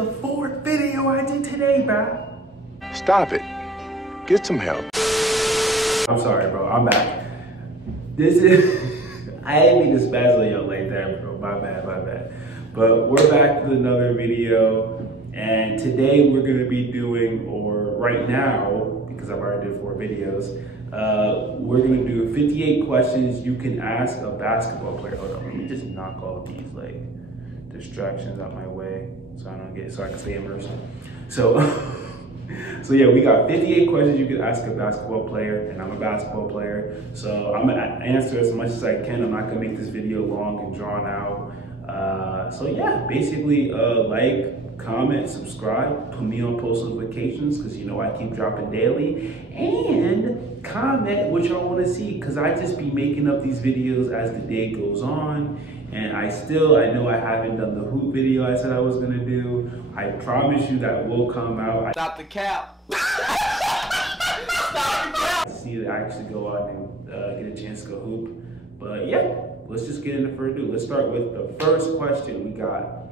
the 4th video I did today, bro. Stop it. Get some help. I'm sorry, bro. I'm back. This is... I didn't mean to spaz on y'all like that, bro. My bad, my bad. But we're back with another video. And today we're going to be doing, or right now, because I've already did 4 videos, we're going to do 58 questions you can ask a basketball player. Hold on, let me just knock all these like distractions out my way so I can stay immersed. So yeah, we got 58 questions you can ask a basketball player, and I'm a basketball player, so I'm gonna answer as much as I can. I'm not gonna make this video long and drawn out. So yeah, basically like, comment, subscribe, put me on post notifications because you know I keep dropping daily, and comment what y'all want to see because I just be making up these videos as the day goes on. And I know I haven't done the hoop video I said I was gonna do. I promise you that will come out. Stop the cap. I just need to actually go out and get a chance to go hoop. But yeah, let's just get into further ado. Let's start with the first question we got.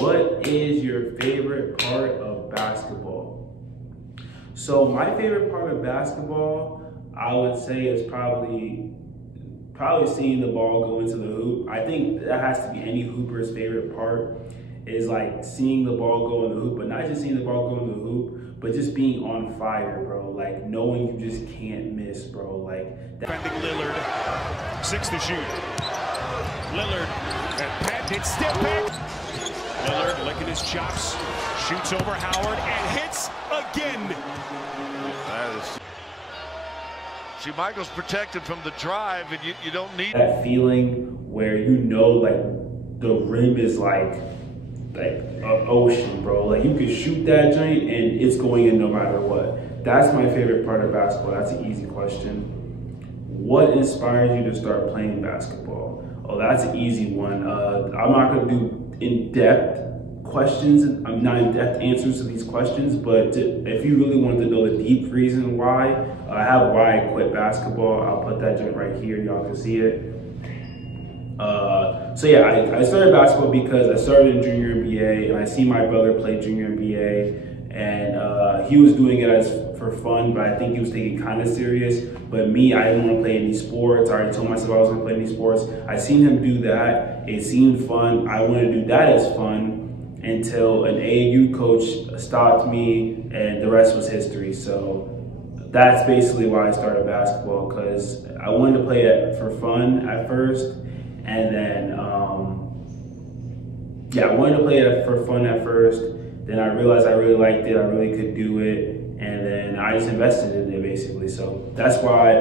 What is your favorite part of basketball? So my favorite part of basketball, I would say, is probably seeing the ball go into the hoop. I think that has to be any hooper's favorite part, is like seeing the ball go in the hoop, but not just seeing the ball go in the hoop, but just being on fire, bro. Like knowing you just can't miss, bro. Like defending Lillard, 6 to shoot. Lillard and patented step back. Lillard licking his chops, shoots over Howard and hits again. See, Michael's protected from the drive, and you don't need that feeling where you know, like the rim is like an ocean, bro. Like you can shoot that joint and it's going in no matter what. That's my favorite part of basketball. That's an easy question. What inspired you to start playing basketball? Oh, that's an easy one. I'm not gonna do in-depth questions. I'm not in-depth answers to these questions, but if you really wanted to know the deep reason why, I have why I quit basketball. I'll put that joint right here. Y'all can see it. So yeah, I started basketball because I started in junior NBA, and I see my brother play junior NBA, and he was doing it for fun, but I think he was taking kind of serious. But me, I didn't want to play any sports. I already told myself I was going to play any sports. I seen him do that. It seemed fun. I wanted to do that as fun until an AAU coach stopped me, and the rest was history. So that's basically why I started basketball, because I wanted to play it for fun at first, and then yeah, I wanted to play it for fun at first. Then I realized I really liked it, I really could do it, and then I just invested in it basically. So that's why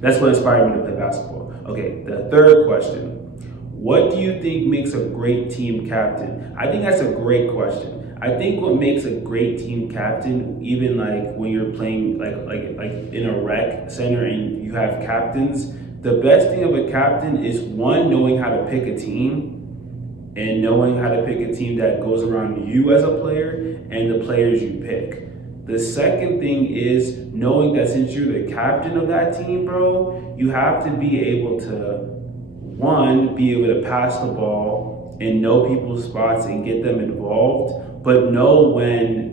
that's what inspired me to play basketball. Okay, the third question. What do you think makes a great team captain? I think that's a great question. I think what makes a great team captain, even like when you're playing like in a rec center and you have captains, the best thing of a captain is one, knowing how to pick a team, and knowing how to pick a team that goes around you as a player and the players you pick. The second thing is knowing that since you're the captain of that team, bro, you have to be able to, one, be able to pass the ball and know people's spots and get them involved, but know when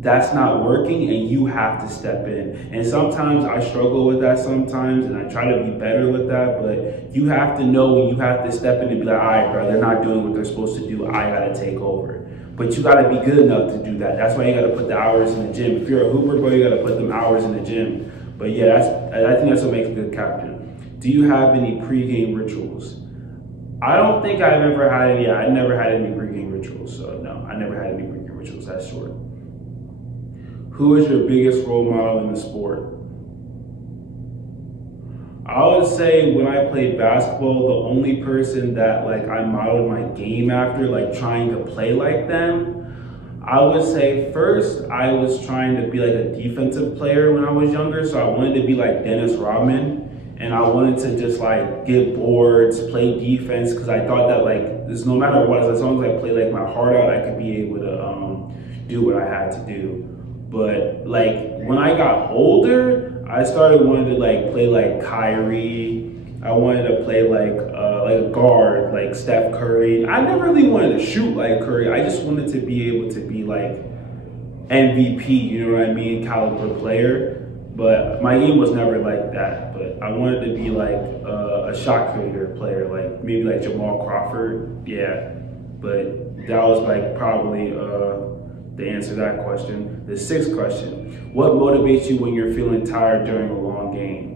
that's not working and you have to step in. And sometimes I struggle with that sometimes, and I try to be better with that, but you have to know when you have to step in and be like, all right, bro, they're not doing what they're supposed to do. I gotta take over. But you gotta be good enough to do that. That's why you gotta put the hours in the gym. If you're a hooper, bro, you gotta put them hours in the gym. But yeah, I think that's what makes a good captain. Do you have any pregame rituals? I don't think I've ever had any. I never had any pregame rituals, so no, I never had any pregame rituals, that's short. Who is your biggest role model in the sport? I would say when I played basketball, the only person that like I modeled my game after, like trying to play like them, I would say first I was trying to be like a defensive player when I was younger, so I wanted to be like Dennis Rodman, and I wanted to just like get boards, play defense, because I thought that like this, no matter what, as long as I play like my heart out, I could be able to do what I had to do. But like when I got older, I started wanting to like play like Kyrie. I wanted to play like like a guard, like Steph Curry. I never really wanted to shoot like Curry. I just wanted to be able to be like MVP, you know what I mean, caliber player. But my game was never like that. But I wanted to be like a shot creator player, like maybe like Jamal Crawford. Yeah, but that was like probably the answer to that question. The sixth question: what motivates you when you're feeling tired during a long game?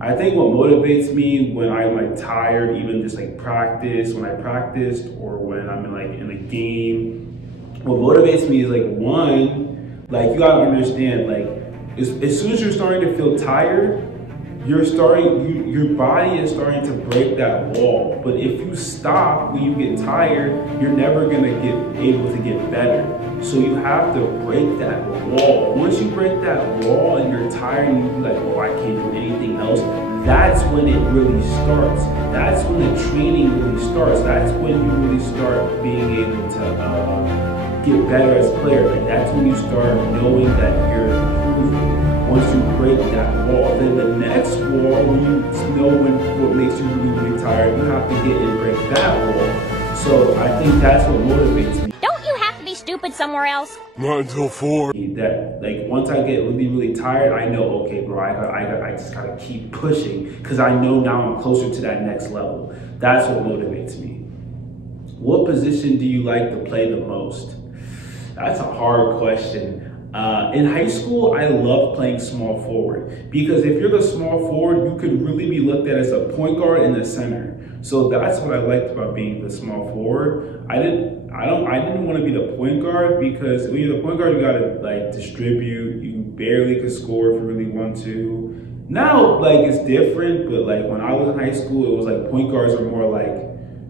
I think what motivates me when I'm like tired, even just like practice, when I practiced, or when I'm in a game, what motivates me is like, one, like you gotta understand, like as soon as you're starting to feel tired, your body is starting to break that wall. But if you stop when you get tired, you're never gonna get able to get better. So you have to break that wall. Once you break that wall and you're tired and you're like, oh, I can't do anything else, that's when it really starts. That's when the training really starts. That's when you really start being able to get better as a player. Like that's when you start knowing that you're improving. Once you break that wall, then the next wall, when you know what makes you really, really tired, you have to get and break that wall. So I think that's what motivates me. Don't you have to be stupid somewhere else? Not until 4. That like once I get really, really tired, I know, okay, bro, I just gotta keep pushing because I know now I'm closer to that next level. That's what motivates me. What position do you like to play the most? That's a hard question. In high school, I loved playing small forward because if you're the small forward, you could really be looked at as a point guard in the center. So that's what I liked about being the small forward. I didn't want to be the point guard because when you're the point guard, you gotta like distribute. You barely could score if you really want to. Now, like it's different, but like when I was in high school, it was like point guards are more like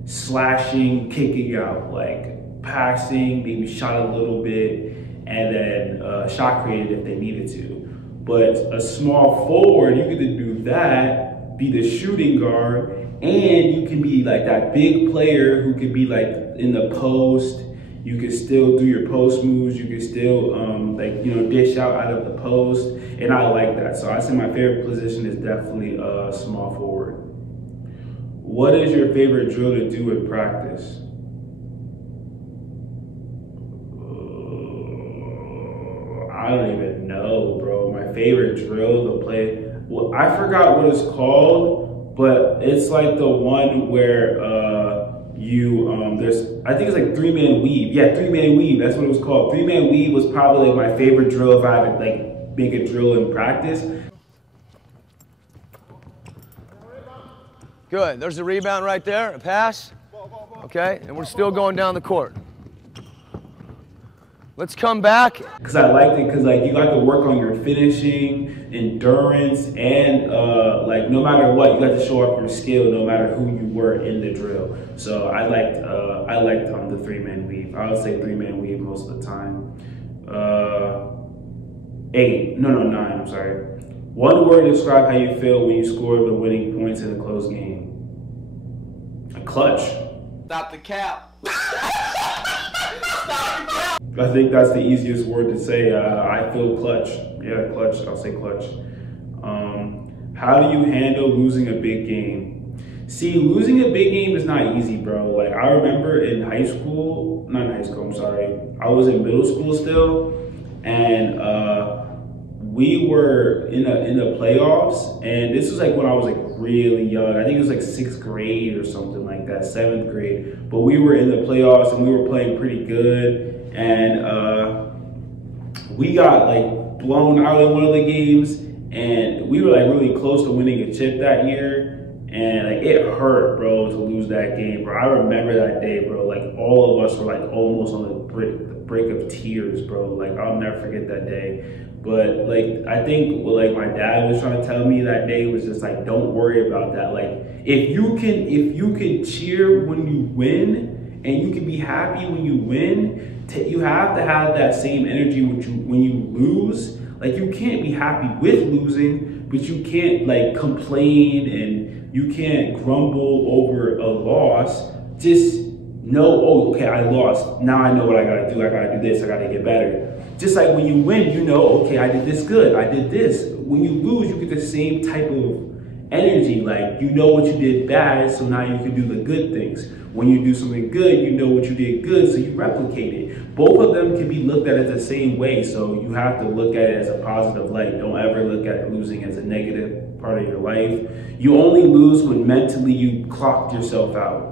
slashing, kicking out, like passing, maybe shot a little bit, and then shot created if they needed to. But a small forward, you get to do that, be the shooting guard, and you can be like that big player who could be like in the post. You can still do your post moves. You can still dish out of the post, and I like that. So I say my favorite position is definitely small forward. What is your favorite drill to do in practice? I don't even know, bro. My favorite drill to play, well, I forgot what it's called, but it's like the one where I think it's like 3-man weave. Yeah, 3-man weave, that's what it was called. 3-man weave was probably like my favorite drill if I had to like make a drill in practice. Good, there's a rebound right there, a pass. Okay, and we're still going down the court. Let's come back. Because I liked it because like you got to work on your finishing, endurance, and like no matter what, you got to show up your skill no matter who you were in the drill. So I liked the 3-man weave. I would say 3-man weave most of the time. 9, I'm sorry. One word to describe how you feel when you score the winning points in a close game. A clutch. Stop the cap. I think that's the easiest word to say. I feel clutch. Yeah, clutch. I'll say clutch. How do you handle losing a big game? See, losing a big game is not easy, bro. Like I remember in high school, not in high school, I'm sorry. I was in middle school still, and we were in the playoffs, and this was like when I was like really young. I think it was like 6th grade or something like that, 7th grade. But we were in the playoffs and we were playing pretty good, and we got like blown out in one of the games, and we were like really close to winning a chip that year. And like it hurt, bro, to lose that game, bro. I remember that day, bro. Like all of us were like almost on the brink of tears, bro. Like I'll never forget that day. But like I think what like my dad was trying to tell me that day was just like, don't worry about that. Like if you can cheer when you win and you can be happy when you win, you have to have that same energy when you lose. Like you can't be happy with losing, but you can't like complain and you can't grumble over a loss. Just know, oh, okay, I lost. Now I know what I gotta do. I gotta do this, I gotta get better. Just like when you win, you know, okay, I did this good, I did this. When you lose, you get the same type of energy. Like, you know what you did bad, so now you can do the good things. When you do something good, you know what you did good, so you replicate it. Both of them can be looked at as the same way, so you have to look at it as a positive light. Don't ever look at losing as a negative part of your life. You only lose when mentally you clocked yourself out.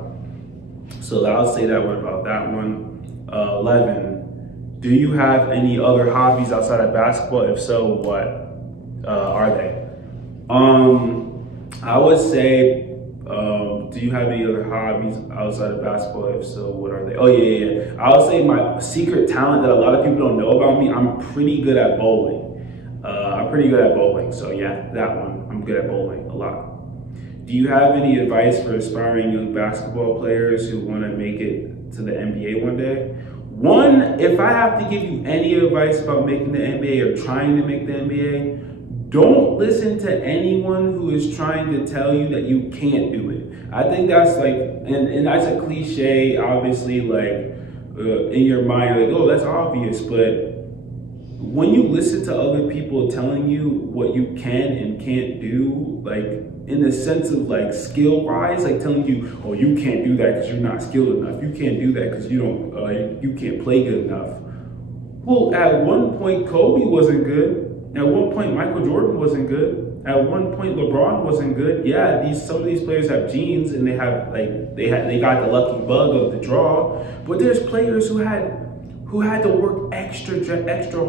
So I'll say that one about that one. 11, do you have any other hobbies outside of basketball? If so, what are they? I would say, do you have any other hobbies outside of basketball? If so, what are they? Oh, yeah. I would say my secret talent that a lot of people don't know about me, I'm pretty good at bowling. So yeah, that one. I'm good at bowling a lot. Do you have any advice for aspiring young basketball players who want to make it to the NBA one day? One, if I have to give you any advice about making the NBA or trying to make the NBA, don't listen to anyone who is trying to tell you that you can't do it. I think that's like, and that's a cliche, obviously, like in your mind, you're like, oh, that's obvious. But when you listen to other people telling you what you can and can't do, like in the sense of like skill wise, like telling you, oh, you can't do that because you're not skilled enough. You can't do that because you can't play good enough. Well, at one point, Kobe wasn't good. At one point, Michael Jordan wasn't good. At one point, LeBron wasn't good. Yeah, some of these players have genes and they got the lucky bug of the draw. But there's players who had to work extra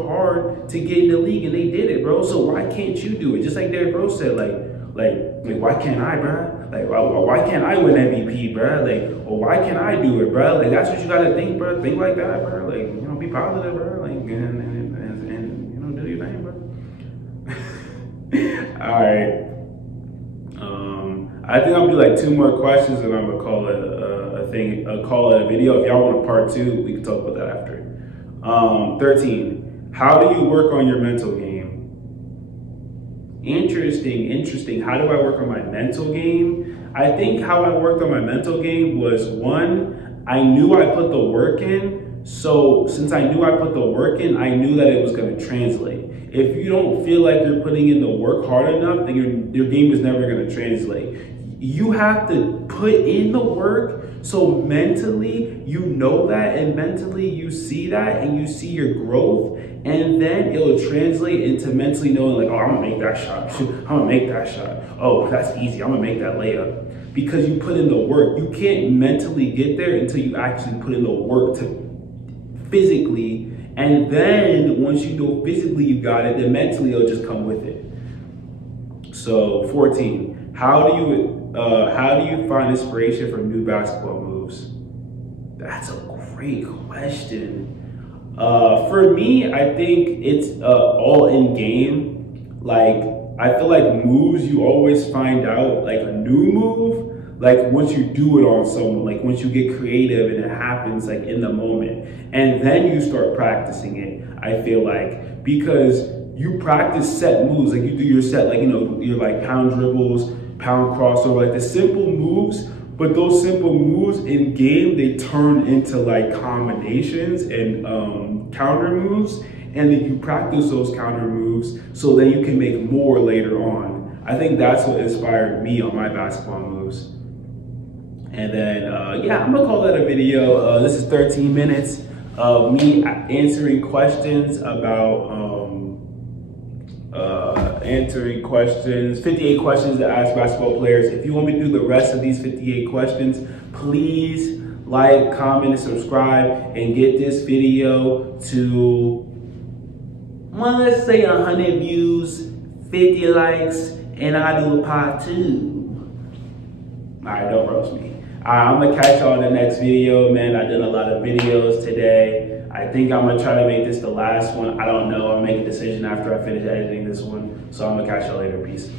hard to get in the league, and they did it, bro. So why can't you do it? Just like Derrick Rose said, like why can't I, bro? Like why can't I win MVP, bro? Like, or why can't I do it, bro? Like that's what you gotta think, bro. Think like that, bro. Like, be positive, bro. Like and do your thing, bro. All right. I think I'll do like 2 more questions, and I'm gonna call it a video. If y'all want a part 2, we can talk about that after. 13. How do you work on your mental game? Interesting. How do I work on my mental game? I think how I worked on my mental game was, 1, I knew I put the work in. So since I knew I put the work in, I knew that it was going to translate. If you don't feel like you're putting in the work hard enough, then your game is never going to translate. You have to put in the work, so mentally you know that, and mentally you see that, and you see your growth, and then it'll translate into mentally knowing like, oh, I'm gonna make that shot. I'm gonna make that shot. Oh, that's easy. I'm gonna make that layup. Because you put in the work. You can't mentally get there until you actually put in the work to physically, and then once you know physically you got it, then mentally it'll just come with it. So 14, how do you find inspiration from new basketball moves? That's a great question. For me, I think it's all in game. Like, I feel like moves, you always find out like a new move, like once you do it on someone, like once you get creative and it happens like in the moment, and then you start practicing it. I feel like, because you practice set moves, like you do your set, like, you're like pound dribbles, pound crossover, like the simple moves. But those simple moves in game, they turn into like combinations and counter moves. And then you practice those counter moves so that you can make more later on. I think that's what inspired me on my basketball moves. And then, yeah, I'm gonna call that a video. This is 13 minutes of me answering questions about, 58 questions to ask basketball players. If you want me to do the rest of these 58 questions, please like, comment, and subscribe, and get this video to, well, let's say 100 views, 50 likes, and I'll do a part 2. All right, don't roast me. I'm gonna catch y'all in the next video, man. I did a lot of videos today. I think I'm gonna try to make this the last one. I don't know, I'll make a decision after I finish editing this one. So I'm gonna catch y'all later, peace.